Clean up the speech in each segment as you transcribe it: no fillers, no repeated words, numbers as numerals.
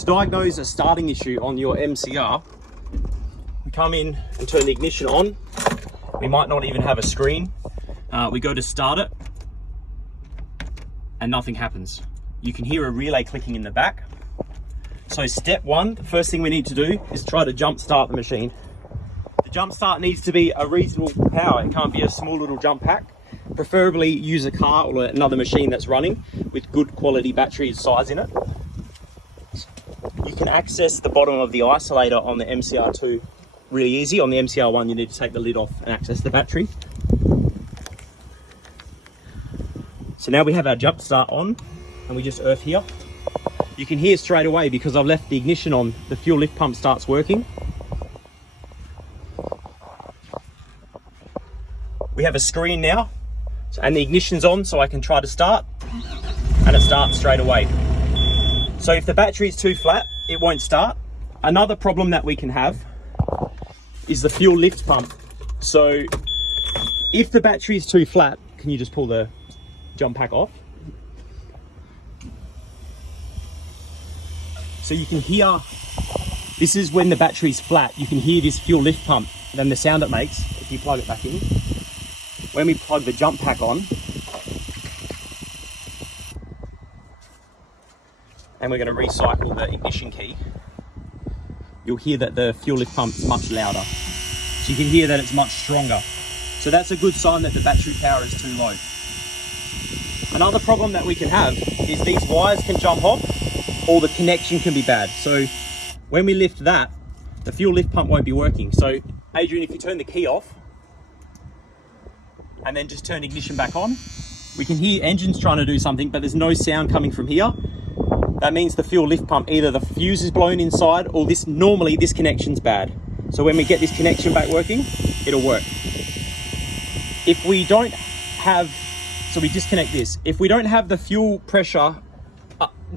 To diagnose a starting issue on your MCR, we come in and turn the ignition on. We might not even have a screen. We go to start it and nothing happens. You can hear a relay clicking in the back. So step one, the first thing we need to do is try to jump start the machine. The jump start needs to be a reasonable power. It can't be a small little jump pack. Preferably use a car or another machine that's running with good quality battery size in it. You can access the bottom of the isolator on the MCR2 really easy. On the MCR1 you need to take the lid off and access the battery. So now we have our jump start on and we just earth here. You can hear straight away because I've left the ignition on, the fuel lift pump starts working. We have a screen now and the ignition's on, so I can try to start and it starts straight away. So if the battery is too flat, it won't start. Another problem that we can have is the fuel lift pump. So if the battery is too flat, can you just pull the jump pack off? So you can hear, this is when the battery's flat, you can hear this fuel lift pump, then the sound it makes if you plug it back in. When we plug the jump pack on, and we're going to recycle the ignition key, you'll hear that the fuel lift pump is much louder. So you can hear that it's much stronger. So that's a good sign that the battery power is too low. Another problem that we can have is these wires can jump off or the connection can be bad. So when we lift that, the fuel lift pump won't be working. So Adrian, if you turn the key off and then just turn ignition back on, we can hear engines trying to do something, but there's no sound coming from here. That means the fuel lift pump, either the fuse is blown inside or normally this connection's bad. So when we get this connection back working, it'll work. If we don't have, so we disconnect this. If we don't have the fuel pressure,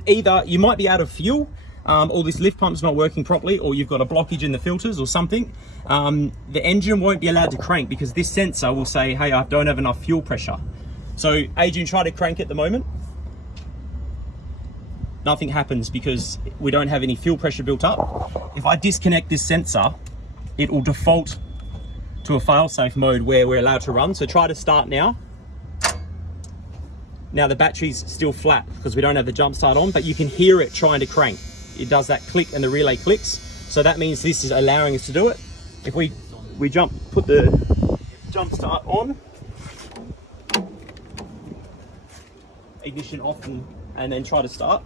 either you might be out of fuel, or this lift pump's not working properly, or you've got a blockage in the filters or something, the engine won't be allowed to crank because this sensor will say, hey, I don't have enough fuel pressure. So Adrian, try to crank at the moment. Nothing happens because we don't have any fuel pressure built up. If I disconnect this sensor, it will default to a fail-safe mode where we're allowed to run. So try to start now. Now the battery's still flat because we don't have the jump start on, but you can hear it trying to crank. It does that click and the relay clicks. So that means this is allowing us to do it. If we put the jump start on, ignition off and then try to start.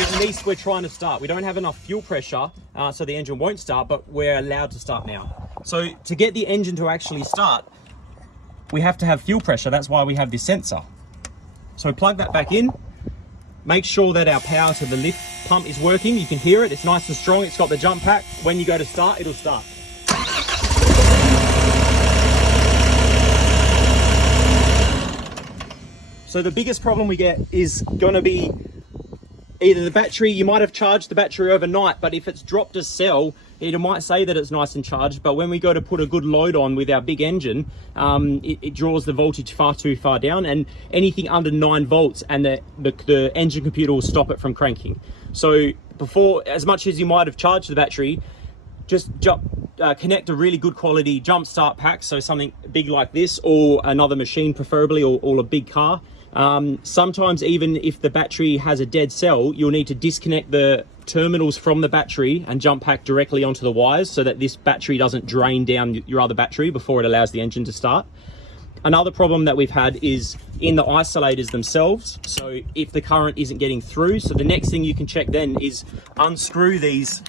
At least we're trying to start. We don't have enough fuel pressure, so the engine won't start, but we're allowed to start now. So to get the engine to actually start, we have to have fuel pressure. That's why we have this sensor. So plug that back in. Make sure that our power to the lift pump is working. You can hear it. It's nice and strong. It's got the jump pack. When you go to start, it'll start. So the biggest problem we get is going to be either the battery, you might have charged the battery overnight, but if it's dropped a cell, it might say that it's nice and charged, but when we go to put a good load on with our big engine, it draws the voltage far too far down, and anything under 9 volts and the engine computer will stop it from cranking. So before, as much as you might have charged the battery, just connect a really good quality jump start pack, so something big like this, or another machine preferably, or a big car. Sometimes even if the battery has a dead cell, you'll need to disconnect the terminals from the battery and jump pack directly onto the wires so that this battery doesn't drain down your other battery before it allows the engine to start. Another problem that we've had is in the isolators themselves. So if the current isn't getting through, so the next thing you can check then is unscrew these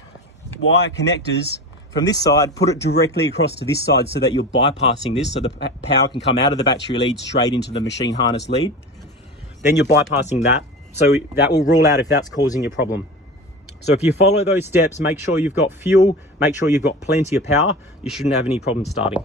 wire connectors from this side, put it directly across to this side so that you're bypassing this, so the power can come out of the battery lead straight into the machine harness lead. Then you're bypassing that, so that will rule out if that's causing your problem. So if you follow those steps, make sure you've got fuel, make sure you've got plenty of power, you shouldn't have any problem starting.